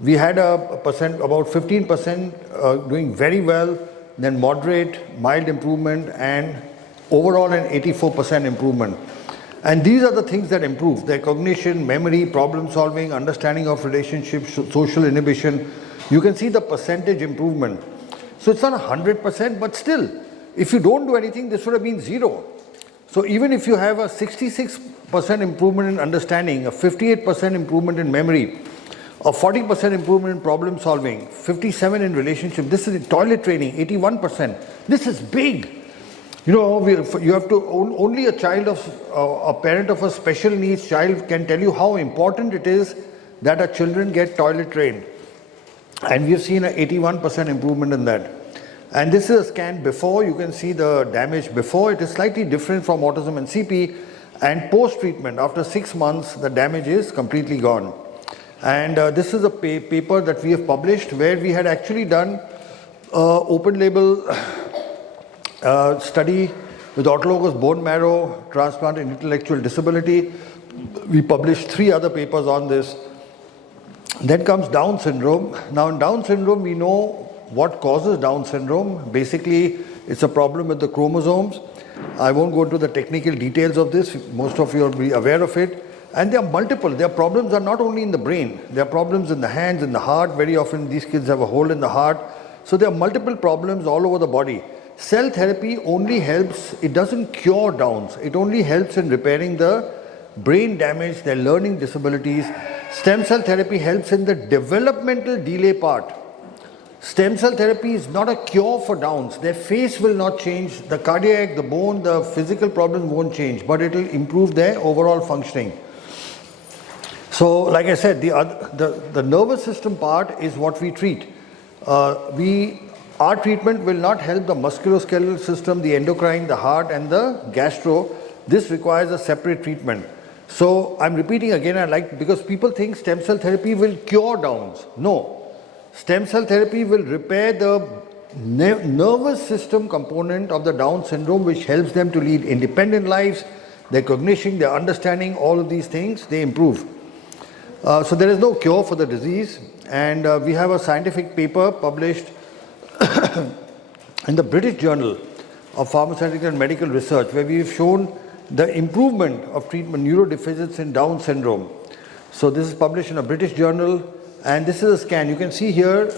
We had about 15% doing very well, then moderate, mild improvement, and overall an 84% improvement. And these are the things that improve: their cognition, memory, problem solving, understanding of relationships, social inhibition. You can see the percentage improvement. So it's not 100%, but still, if you don't do anything, this would have been 0. So even if you have a 66% improvement in understanding, a 58% improvement in memory, a 40% improvement in problem solving, 57% in relationship, this is in toilet training, 81%. This is big. You have to, only a child of, a parent of a special needs child can tell you how important it is that our children get toilet trained. And we've seen an 81% improvement in that. And this is a scan before. You can see the damage before. It is slightly different from autism and CP. And post-treatment, after 6 months, the damage is completely gone. And this is a paper that we have published where we had actually done open label study with autologous bone marrow transplant and intellectual disability. We published 3 other papers on this. Then comes Down syndrome. Now in Down syndrome, we know what causes Down syndrome. Basically, it's a problem with the chromosomes. I won't go into the technical details of this. Most of you will be aware of it. And there are multiple. Their problems are not only in the brain. There are problems in the hands, in the heart. Very often these kids have a hole in the heart. So there are multiple problems all over the body. Cell therapy only helps, it doesn't cure Downs. It only helps in repairing the brain damage, their learning disabilities. Stem cell therapy helps in the developmental delay part. Stem cell therapy is not a cure for Downs. Their face will not change. The cardiac, the bone, the physical problems won't change, but it will improve their overall functioning. So, like I said, the nervous system part is what we treat. Our treatment will not help the musculoskeletal system, the endocrine, the heart, and the gastro. This requires a separate treatment. So I'm repeating again, because people think stem cell therapy will cure Downs. No. Stem cell therapy will repair the nervous system component of the Down syndrome, which helps them to lead independent lives, their cognition, their understanding, all of these things, they improve. So there is no cure for the disease. And we have a scientific paper published in the British Journal of Pharmaceutical and Medical Research, where we've shown the improvement of treatment neurodeficits in Down syndrome. So this is published in a British journal, and this is a scan. You can see here,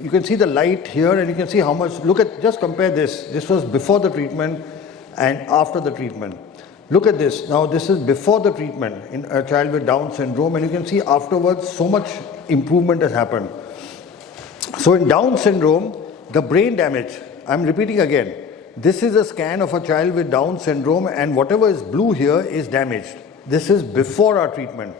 you can see the light here, and you can see how much, just compare this. This was before the treatment and after the treatment. Look at this. Now this is before the treatment in a child with Down syndrome, and you can see afterwards so much improvement has happened. So in Down syndrome, the brain damage, I'm repeating again, this is a scan of a child with Down syndrome, and whatever is blue here is damaged. This is before our treatment.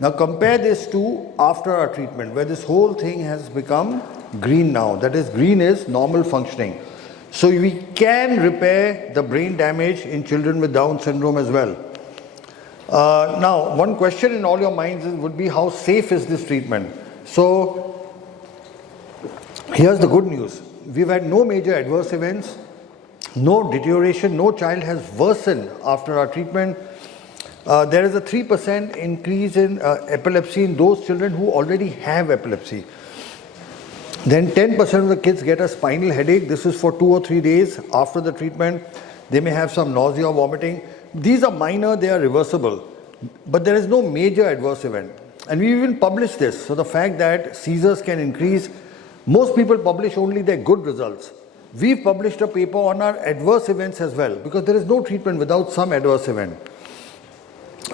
Now compare this to after our treatment, where this whole thing has become green now. That is, green is normal functioning. So we can repair the brain damage in children with Down syndrome as well. Now, one question in all your minds would be, how safe is this treatment? So here's the good news. We've had no major adverse events, no deterioration, no child has worsened after our treatment. there is a 3% increase in epilepsy in those children who already have epilepsy. Then 10% of the kids get a spinal headache. This is for 2 or 3 days after the treatment. They may have some nausea or vomiting. These are minor, they are reversible. But there is no major adverse event. And we even published this. So the fact that seizures can increase, most people publish only their good results. We've published a paper on our adverse events as well, because there is no treatment without some adverse event.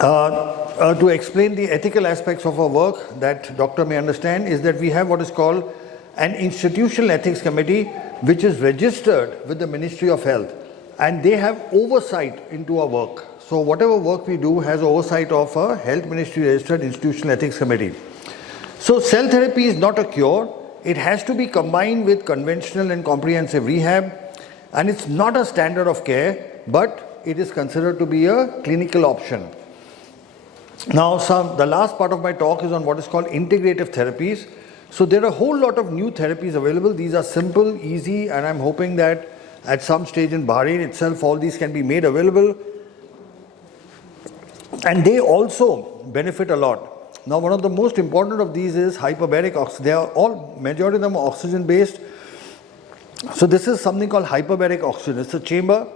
To explain the ethical aspects of our work that doctor may understand is that we have what is called an institutional ethics committee, which is registered with the Ministry of Health, and they have oversight into our work. So whatever work we do has oversight of a Health Ministry registered institutional ethics committee. So cell therapy is not a cure. It has to be combined with conventional and comprehensive rehab, and it's not a standard of care, but it is considered to be a clinical option. Now, the last part of my talk is on what is called integrative therapies. So there are a whole lot of new therapies available. These are simple, easy, and I'm hoping that at some stage in Bahrain itself, all these can be made available. And they also benefit a lot. Now, one of the most important of these is hyperbaric oxygen. They are all, majority of them are oxygen based. So this is something called hyperbaric oxygen. It's a chamber.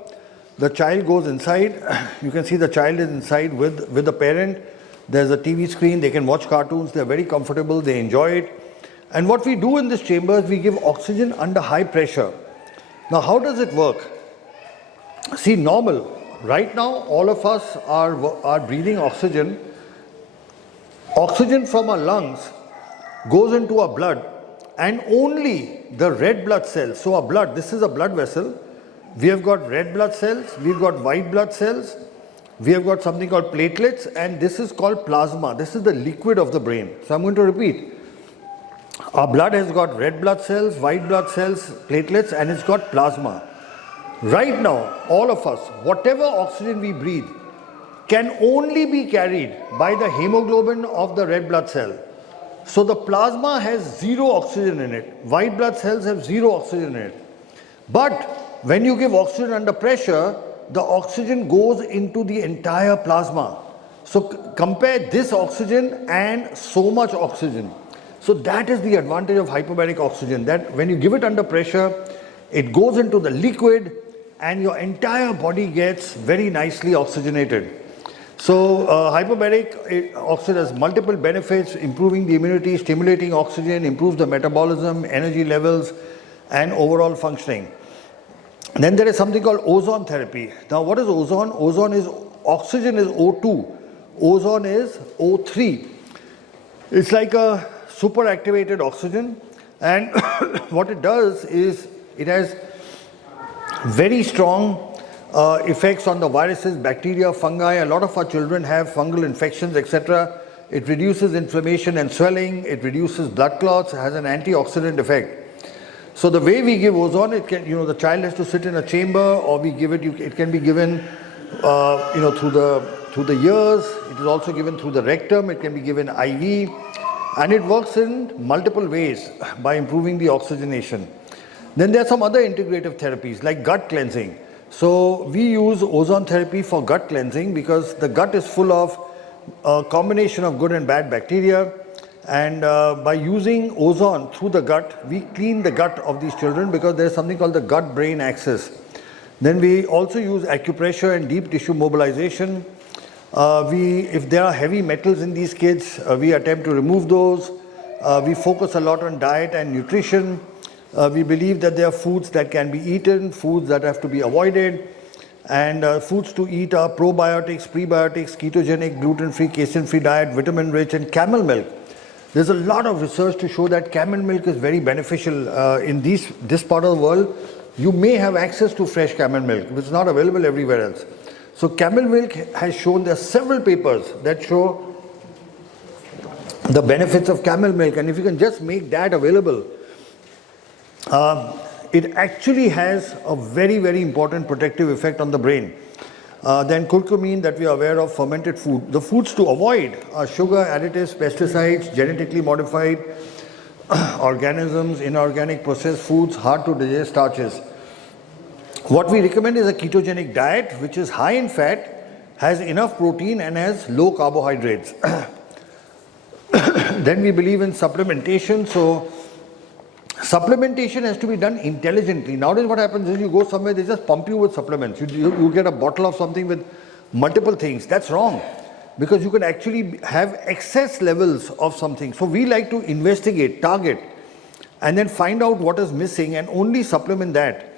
The child goes inside. You can see the child is inside with the parent. There's a TV screen. They can watch cartoons. They're very comfortable. They enjoy it. And what we do in this chamber is we give oxygen under high pressure. Now, how does it work? See, normal. Right now, all of us are breathing oxygen. Oxygen from our lungs goes into our blood, and only the red blood cells, so our blood, this is a blood vessel, we have got red blood cells, we've got white blood cells, we have got something called platelets, and this is called plasma. This is the liquid of the brain. So I'm going to repeat. Our blood has got red blood cells, white blood cells, platelets, and it's got plasma. Right now, all of us, whatever oxygen we breathe, can only be carried by the hemoglobin of the red blood cell. So the plasma has zero oxygen in it. White blood cells have zero oxygen in it. But when you give oxygen under pressure, the oxygen goes into the entire plasma. So compare this oxygen and so much oxygen. So that is the advantage of hyperbaric oxygen, that when you give it under pressure, it goes into the liquid and your entire body gets very nicely oxygenated. So hyperbaric oxygen has multiple benefits: improving the immunity, stimulating oxygen, improves the metabolism, energy levels, and overall functioning. And then there is something called ozone therapy. Now, what is ozone? Ozone is, oxygen is O2, ozone is O3. It's like a super activated oxygen, and what it does is it has very strong effects on the viruses, bacteria, fungi. A lot of our children have fungal infections, etc. It reduces inflammation and swelling. It reduces blood clots. It has an antioxidant effect. So the way we give ozone, it can, the child has to sit in a chamber, or we give it. It can be given, through the ears. It is also given through the rectum. It can be given IV, and it works in multiple ways by improving the oxygenation. Then there are some other integrative therapies like gut cleansing. So we use ozone therapy for gut cleansing because the gut is full of a combination of good and bad bacteria, and by using ozone through the gut, we clean the gut of these children because there is something called the gut-brain axis. Then we also use acupressure and deep tissue mobilization. If there are heavy metals in these kids, we attempt to remove those. We focus a lot on diet and nutrition. We believe that there are foods that can be eaten, foods that have to be avoided, and foods to eat are probiotics, prebiotics, ketogenic, gluten-free, casein-free diet, vitamin-rich, and camel milk. There's a lot of research to show that camel milk is very beneficial in this part of the world. You may have access to fresh camel milk, which is not available everywhere else. So camel milk has shown, there are several papers that show the benefits of camel milk, and if you can just make that available, it actually has a very, very important protective effect on the brain. Then curcumin that we are aware of, fermented food. The foods to avoid are sugar, additives, pesticides, genetically modified organisms, inorganic processed foods, hard to digest starches. What we recommend is a ketogenic diet which is high in fat, has enough protein and has low carbohydrates. Then we believe in supplementation. So supplementation has to be done intelligently. Nowadays what happens is you go somewhere, they just pump you with supplements. You get a bottle of something with multiple things. That's wrong, because you can actually have excess levels of something. So we like to investigate, target, and then find out what is missing and only supplement that.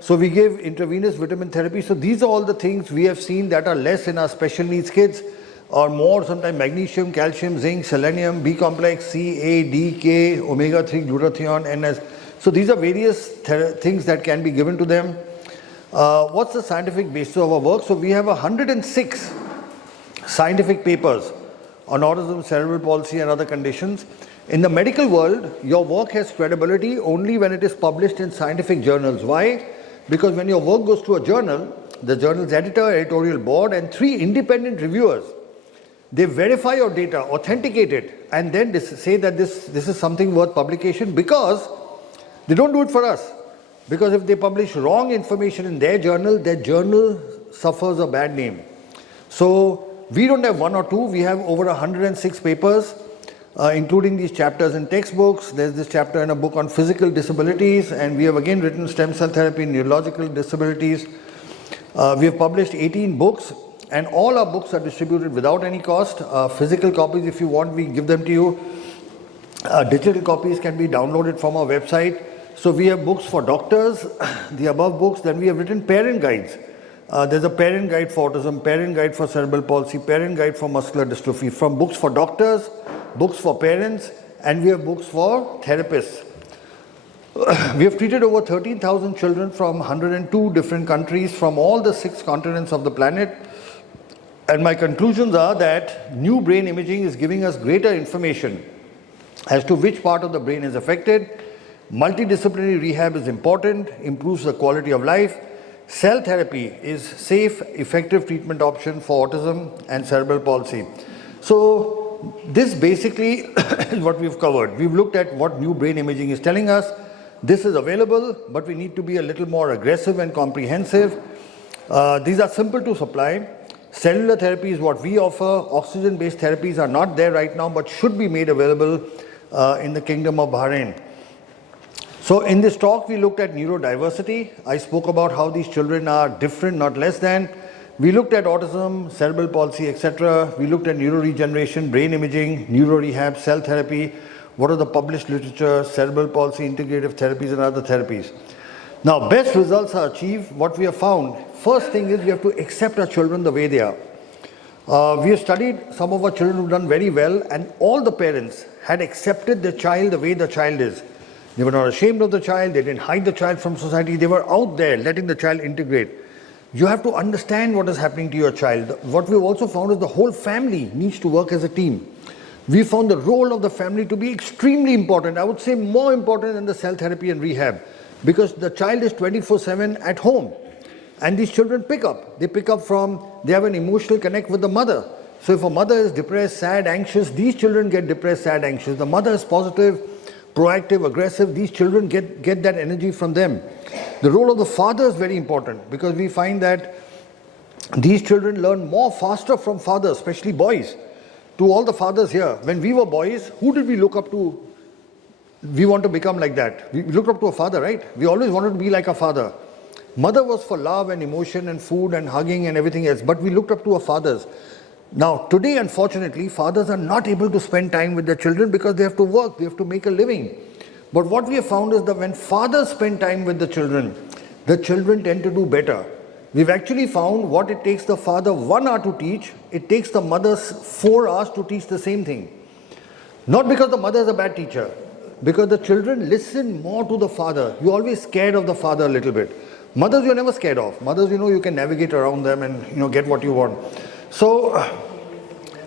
So we give intravenous vitamin therapy. So these are all the things we have seen that are less in our special needs kids, or more sometimes magnesium, calcium, zinc, selenium, B complex, C, A, D, K, omega-3, glutathione, NS. So these are various things that can be given to them. What's the scientific basis of our work? So we have 106 scientific papers on autism, cerebral palsy and other conditions. In the medical world, your work has credibility only when it is published in scientific journals. Why? Because when your work goes to a journal, the journal's editor, editorial board and 3 independent reviewers, they verify your data, authenticate it, and then say that this is something worth publication, because they don't do it for us. Because if they publish wrong information in their journal suffers a bad name. So we don't have 1 or 2, we have over 106 papers, including these chapters in textbooks. There's this chapter in a book on physical disabilities, and we have again written stem cell therapy, neurological disabilities. We have published 18 books, and all our books are distributed without any cost. Physical copies, if you want, we give them to you. Digital copies can be downloaded from our website. So we have books for doctors, the above books. Then we have written parent guides. There's a parent guide for autism, parent guide for cerebral palsy, parent guide for muscular dystrophy. From books for doctors, books for parents, and we have books for therapists. We have treated over 13,000 children from 102 different countries from all the 6 continents of the planet. And my conclusions are that new brain imaging is giving us greater information as to which part of the brain is affected. Multidisciplinary rehab is important, improves the quality of life. Cell therapy is safe, effective treatment option for autism and cerebral palsy. So this basically is what we've covered. We've looked at what new brain imaging is telling us. This is available, but we need to be a little more aggressive and comprehensive. These are simple to supply. Cellular therapy is what we offer. Oxygen-based therapies are not there right now, but should be made available in the Kingdom of Bahrain. So in this talk, we looked at neurodiversity. I spoke about how these children are different, not less than. We looked at autism, cerebral palsy, etc. We looked at neuroregeneration, brain imaging, neurorehab, cell therapy. What are the published literature, cerebral palsy, integrative therapies and other therapies. Now, best results are achieved. What we have found, first thing is we have to accept our children the way they are. We have studied some of our children who've done very well, and all the parents had accepted the child the way the child is. They were not ashamed of the child, they didn't hide the child from society, they were out there letting the child integrate. You have to understand what is happening to your child. What we've also found is the whole family needs to work as a team. We found the role of the family to be extremely important. I would say more important than the cell therapy and rehab, because the child is 24/7 at home. And these children pick up. They pick up from, they have an emotional connect with the mother. So if a mother is depressed, sad, anxious, these children get depressed, sad, anxious. The mother is positive, proactive, aggressive. These children get that energy from them. The role of the father is very important, because we find that these children learn more faster from fathers, especially boys. To all the fathers here, when we were boys, who did we look up to? We want to become like that. We looked up to a father, right? We always wanted to be like a father. Mother was for love and emotion and food and hugging and everything else, but we looked up to our fathers. Now, today, unfortunately, fathers are not able to spend time with their children because they have to work, they have to make a living. But what we have found is that when fathers spend time with the children tend to do better. We've actually found what it takes the father 1 hour to teach, it takes the mothers 4 hours to teach the same thing. Not because the mother is a bad teacher, because the children listen more to the father. You're always scared of the father a little bit. Mothers you're never scared of. Mothers, you can navigate around them and get what you want. So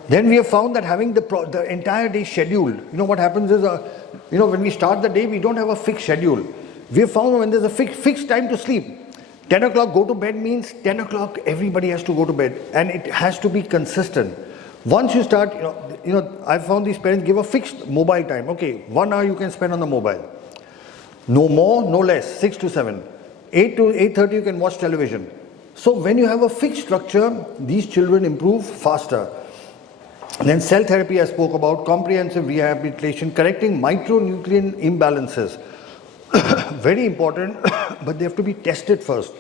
then we have found that having the entire day scheduled, what happens is, when we start the day, we don't have a fixed schedule. We have found when there's a fixed time to sleep, 10 o'clock go to bed means 10 o'clock everybody has to go to bed, and it has to be consistent. Once you start, I've found these parents give a fixed mobile time. Okay, 1 hour you can spend on the mobile. No more, no less, 6 to 7. 8 to 8:30 you can watch television. So when you have a fixed structure, these children improve faster. And then cell therapy I spoke about, comprehensive rehabilitation, correcting micronutrient imbalances. Very important, but they have to be tested first.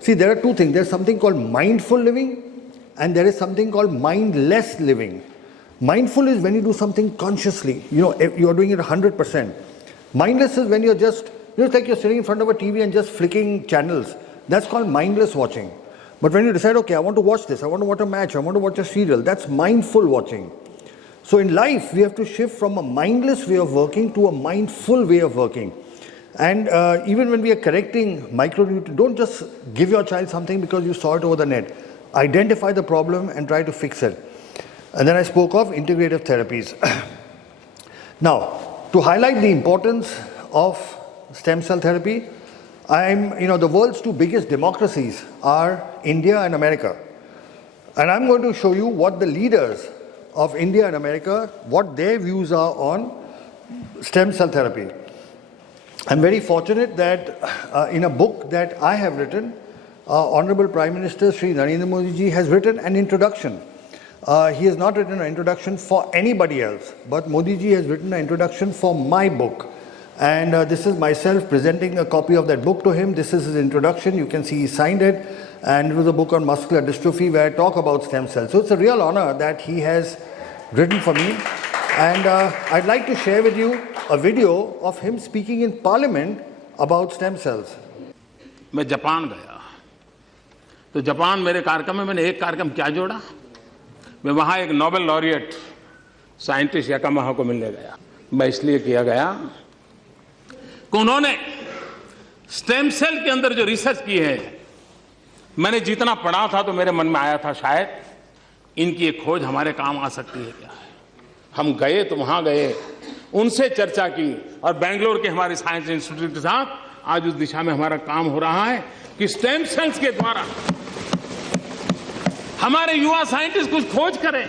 See, there are two things. There's something called mindful living and there is something called mindless living. Mindful is when you do something consciously, you're doing it 100%. Mindless is when you're just, it's like you're sitting in front of a TV and just flicking channels. That's called mindless watching. But when you decide, okay, I want to watch this, I want to watch a match, I want to watch a serial, that's mindful watching. So in life, we have to shift from a mindless way of working to a mindful way of working. And even when we are correcting micronutrients, don't just give your child something because you saw it over the net. Identify the problem and try to fix it. And then I spoke of integrative therapies. Now, to highlight the importance of stem cell therapy, the world's two biggest democracies are India and America. And I'm going to show you what the leaders of India and America, what their views are on stem cell therapy. I'm very fortunate that in a book that I have written, Honorable Prime Minister Shri Narendra Modi ji has written an introduction. He has not written an introduction for anybody else, but Modi ji has written an introduction for my book. And this is myself presenting a copy of that book to him. This is his introduction. You can see he signed it. And it was a book on muscular dystrophy where I talk about stem cells. So it's a real honor that he has written for me. And I'd like to share with you a video of him speaking in Parliament about stem cells. मैं Japan गया तो Japan मेरे कार्यक्रम में मैंने एक कार्यक्रम क्या जोड़ा मैं वहाँ एक नोबेल लॉरिएट साइंटिस्ट याकामाहा को मिलने गया मैं इसलिए किया गया कि उन्होंने स्टेम सेल के अंदर जो रिसर्च की है मैंने जितना पढ़ा था तो मेरे मन में आया था शायद इनकी एक खोज हमारे काम आ सकती है क्या हम गए तो वहाँ गए उनसे चर्चा की और बेंगलोर के हमारे साइंस इंस्टीट्यूट के साथ आज उस दिशा में हमारा काम हो रहा है कि स्टेम सेल्स के द्वारा हमारे युवा साइंटिस्ट कुछ खोज करें.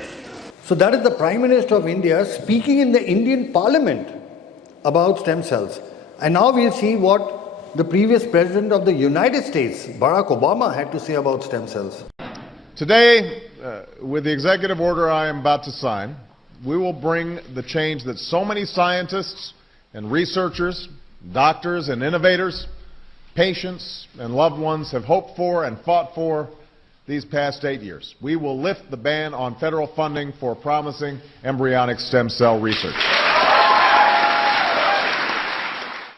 So that is the Prime Minister of India speaking in the Indian Parliament about stem cells. And now we'll see what the previous President of the United States, Barack Obama, had to say about stem cells. Today, with the executive order I am about to sign, we will bring the change that so many scientists and researchers, doctors and innovators, patients and loved ones have hoped for and fought for these past 8 years. We will lift the ban on federal funding for promising embryonic stem cell research.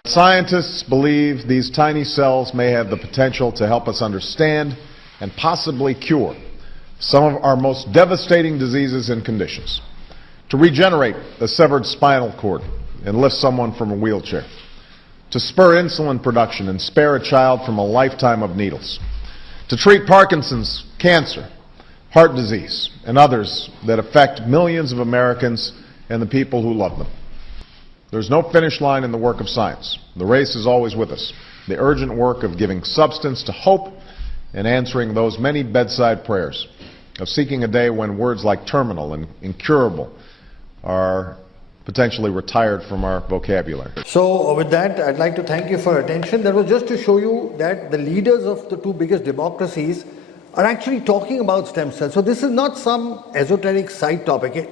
Scientists believe these tiny cells may have the potential to help us understand and possibly cure some of our most devastating diseases and conditions, to regenerate a severed spinal cord and lift someone from a wheelchair, to spur insulin production and spare a child from a lifetime of needles, to treat Parkinson's, cancer, heart disease, and others that affect millions of Americans and the people who love them. There's no finish line in the work of science. The race is always with us. The urgent work of giving substance to hope and answering those many bedside prayers, of seeking a day when words like terminal and incurable are potentially retired from our vocabulary. So with that, I'd like to thank you for your attention. That was just to show you that the leaders of the two biggest democracies are actually talking about stem cells. So this is not some esoteric side topic.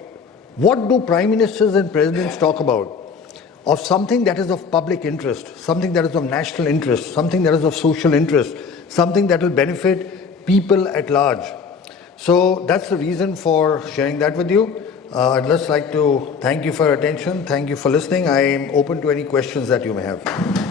What do prime ministers and presidents talk about? Of something that is of public interest, something that is of national interest, something that is of social interest, something that will benefit people at large. So that's the reason for sharing that with you. I'd just like to thank you for your attention. Thank you for listening. I am open to any questions that you may have.